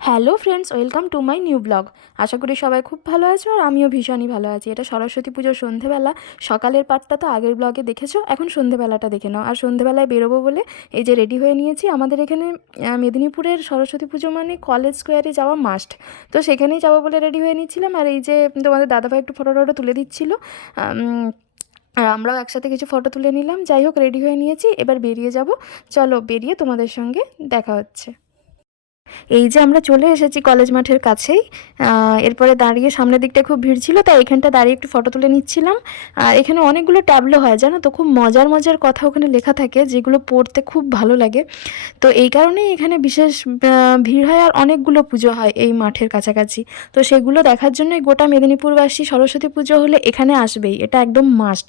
Hello friends, welcome to my new blog. আশা করি সবাই খুব ভালো আছো আর আমিও ভীষণই ভালো আছি। এটা সরস্বতী পুজোর সন্ধেবেলা। সকালের পার্টটা তো আগের ব্লগে দেখেছো, এখন সন্ধেবেলাটা দেখে নাও। আর সন্ধেবেলায় বেরোবো বলে এই যে রেডি হয়ে নিয়েছি। আমাদের এখানে মেদিনীপুরের সরস্বতী পুজো মানে কলেজ স্কোয়ারে যাওয়া মাস্ট, তো সেখানেই যাবো বলে রেডি হয়ে নিচ্ছিলাম। আর এই যে তোমাদের দাদাভাই একটু ফটো টটো তুলে দিচ্ছিলো, আর আমরাও একসাথে কিছু ফটো তুলে নিলাম। যাই হোক, রেডি হয়ে নিয়েছি, এবার বেরিয়ে যাব। চলো, বেরিয়ে তোমাদের সঙ্গে দেখা হচ্ছে। এই যে আমরা চলে এসেছি কলেজ মাঠের কাছেই। এরপরে দাঁড়িয়ে সামনের দিকটা খুব ভিড় ছিল, তাই এখানটা দাঁড়িয়ে একটু ফটো তুলে নিচ্ছিলাম। আর এখানে অনেকগুলো ট্যাবলো হয়, জানো তো, খুব মজার মজার কথা ওখানে লেখা থাকে, যেগুলো পড়তে খুব ভালো লাগে। তো এই কারণেই এখানে বিশেষ ভিড় হয়। আর অনেকগুলো পুজো হয় এই মাঠের কাছাকাছি, তো সেগুলো দেখার জন্যই গোটা মেদিনীপুরবাসী সরস্বতী পুজো হলে এখানে আসবেই, এটা একদম মাস্ট।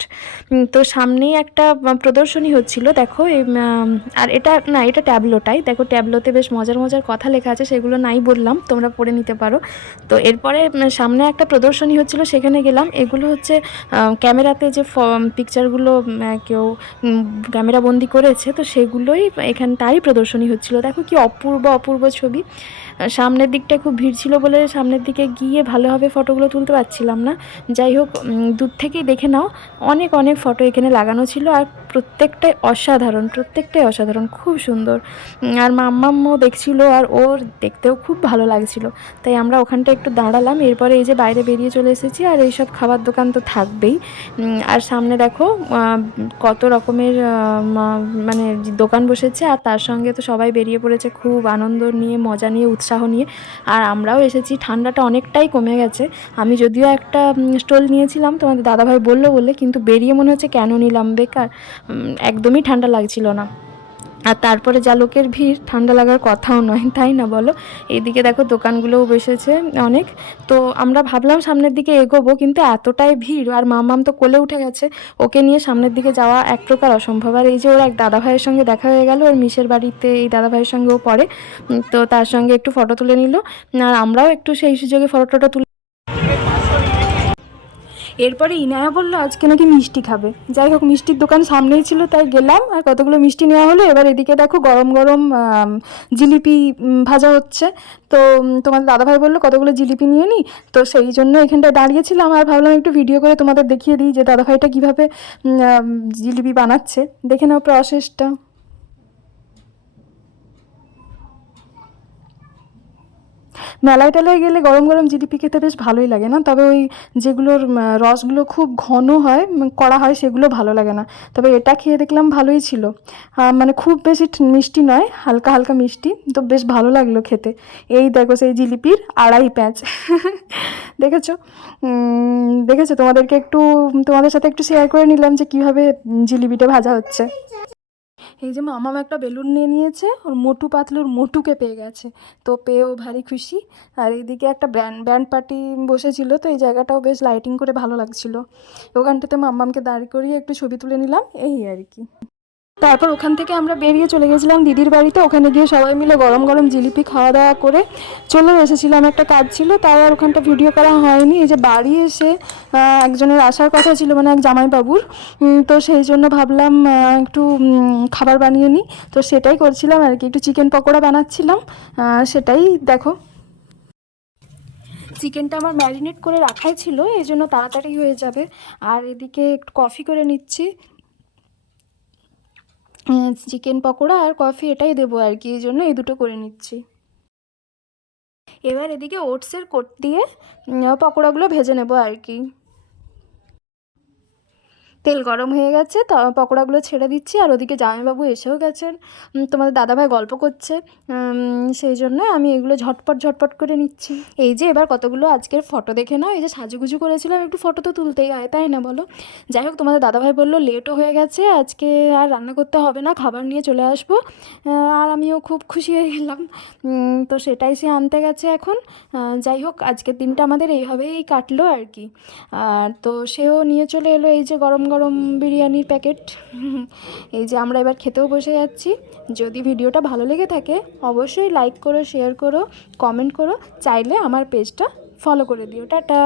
তো সামনেই একটা প্রদর্শনী হচ্ছিল, দেখো আর এটা ট্যাবলোটাই, দেখো ট্যাবলোতে বেশ মজার মজার কথা লেখা আছে, সেগুলো নাই বললাম, তোমরা পড়ে নিতে পারো। তো এরপরে সামনে একটা প্রদর্শনী হচ্ছিল, সেখানে গেলাম। এগুলো হচ্ছে ক্যামেরাতে যে পিকচারগুলো কেউ ক্যামেরা বন্দি করেছে, তো সেগুলোই তারই প্রদর্শনী হচ্ছিল। দেখো কি অপূর্ব অপূর্ব ছবি। সামনের দিকটা খুব ভিড় ছিল বলে সামনের দিকে গিয়ে ভালোভাবে ফটোগুলো তুলতে পারছিলাম না। যাই হোক, দূর থেকেই দেখে নাও, অনেক অনেক ফটো এখানে লাগানো ছিল। আর প্রত্যেকটাই অসাধারণ, খুব সুন্দর। আর মাম্মাম্মও দেখছিল, আর ওর দেখতেও খুব ভালো লাগছিল। তাই আমরা ওখানটা একটু দাঁড়ালাম। এরপরে এই যে বাইরে বেরিয়ে চলে এসেছি, আর এইসব খাবার দোকান তো থাকবেই। আর সামনে দেখো কত রকমের মানে দোকান বসেছে, আর তার সঙ্গে তো সবাই বেরিয়ে পড়েছে খুব আনন্দ নিয়ে, মজা নিয়ে, উৎসাহ নিয়ে। আর আমরাও এসেছি। ঠান্ডাটা অনেকটাই কমে গেছে। আমি যদিও একটা স্টল নিয়েছিলাম, তোমাদের দাদাভাই বললো বলে, কিন্তু বেরিয়ে মনে হচ্ছে কেন নিলাম, বেকার। একদমই ঠান্ডা লাগছিল না। আর তারপরে যা লোকের ভিড়, ঠান্ডা লাগার কথাও নয়, তাই না বলো? এইদিকে দেখো দোকানগুলোও বসেছে অনেক। তো আমরা ভাবলাম সামনের দিকে এগোবো, কিন্তু এতটাই ভিড়, আর মাম্মাম তো কোলে উঠে গেছে, ওকে নিয়ে সামনের দিকে যাওয়া এক প্রকার অসম্ভব। আর এই যে ওর এক দাদাভাইয়ের সঙ্গে দেখা হয়ে গেল, ওর মিশের বাড়িতে এই দাদাভাইয়ের সঙ্গেও পড়ে। তো তার সঙ্গে একটু ফটো তুলে নিল, আর আমরাও একটু সেই সুযোগে ফটো টটো তুলে। এরপরে ইনায়া বললো আজকে নাকি মিষ্টি খাবে। যাই হোক, মিষ্টির দোকান সামনেই ছিল, তাই গেলাম, আর কতগুলো মিষ্টি নেওয়া হলো। এবার এদিকে দেখো গরম গরম জিলিপি ভাজা হচ্ছে। তো তোমাদের দাদাভাই বললো কতগুলো জিলিপি নিয়ে নিই, তো সেই জন্য এখানটায় দাঁড়িয়েছিলাম। আর ভাবলাম একটু ভিডিও করে তোমাদের দেখিয়ে দিই যে দাদাভাইটা কীভাবে জিলিপি বানাচ্ছে। দেখে নাও প্রসেসটা। মেলায় টেলায় গেলে গরম গরম জিলিপি খেতে বেশ ভালোই লাগে না? তবে ওই যেগুলোর রসগুলো খুব ঘন হয়, কড়া হয়, সেগুলো ভালো লাগে না। তবে এটা খেয়ে দেখলাম ভালোই ছিল। মানে খুব বেশি মিষ্টি নয়, হালকা হালকা মিষ্টি, তো বেশ ভালো লাগলো খেতে। এই দেখো সেই জিলিপির আড়াই প্যাঁচ। দেখেছো? দেখেছো? তোমাদের সাথে একটু শেয়ার করে নিলাম যে কীভাবে জিলিপিটা ভাজা হচ্ছে। এই যে মামাম একটা বেলুন নিয়ে নিয়েছে, ওর মোটু পাতলুর মোটুকে পেয়ে গেছে, তো পেয়েও ভারী খুশি। আর এইদিকে একটা ব্যান্ড পার্টি বসেছিল, তো এই জায়গাটাও বেশ লাইটিং করে ভালো লাগছিল। ওখানটাতে মাম্মামকে দাঁড় করিয়ে একটু ছবি তুলে নিলাম, এই আর কি। তারপর ওখান থেকে আমরা বেরিয়ে চলে গেছিলাম দিদির বাড়িতে। ওখানে গিয়ে সবাই মিলে গরম গরম জিলিপি খাওয়া দাওয়া করে চলে এসেছিলাম। একটা কাজ ছিল, তাই আর ওখানটা ভিডিও করা হয়নি। এই যে বাড়ি এসে একজনের আসার কথা ছিল, মানে এক জামাইবাবুর, তো সেই জন্য ভাবলাম একটু খাবার বানিয়ে নিই। তো সেটাই করছিলাম আর কি, একটু চিকেন পকোড়া বানাচ্ছিলাম। সেটাই দেখো। চিকেনটা আমার ম্যারিনেট করে রাখাই ছিল, এই জন্য তাড়াতাড়ি হয়ে যাবে। আর এদিকে একটু কফি করে নিচ্ছি। চিকেন পকোড়া আর কফি এটাই দেবো আর কি, এই জন্য এই দুটো করে নিচ্ছি। এবার এদিকে ওটসের কোট দিয়ে পকোড়াগুলো ভেজে নেব আর কি। তেল গরম হয়ে গেছে, তো পকোড়াগুলো ছেড়ে দিচ্ছি। আর ওদিকে জামাইবাবু এসেও গেছেন, তোমাদের দাদাভাই গল্প করছে, সেই জন্য আমি এগুলো ঝটপট ঝটপট করে নিচ্ছি। এই যে এবার কতগুলো আজকের ফটো দেখে নাও। এই যে সাজুগুজু করেছিলাম, একটু ফটো তো তুলতেই হয়, তাই না বলো? যাই হোক, তোমাদের দাদাভাই বললো লেটও হয়ে গেছে, আজকে আর রান্না করতে হবে না, খাবার নিয়ে চলে আসবো। আর আমিও খুব খুশি হয়ে গেলাম। তো সেটাই সে আনতে গেছে এখন। যাই হোক, আজকের দিনটা আমাদের এইভাবেই কাটলো আর কি। তো সেও নিয়ে চলে এলো এই যে গরম গরম বিরিয়ানির প্যাকেট। এই যে আমরা এবার খেতেও বসে যাচ্ছি। যদি ভিডিওটা ভালো লেগে থাকে অবশ্যই লাইক করো, শেয়ার করো, কমেন্ট করো, চাইলে আমার পেজটা ফলো করে দিও। টাটা।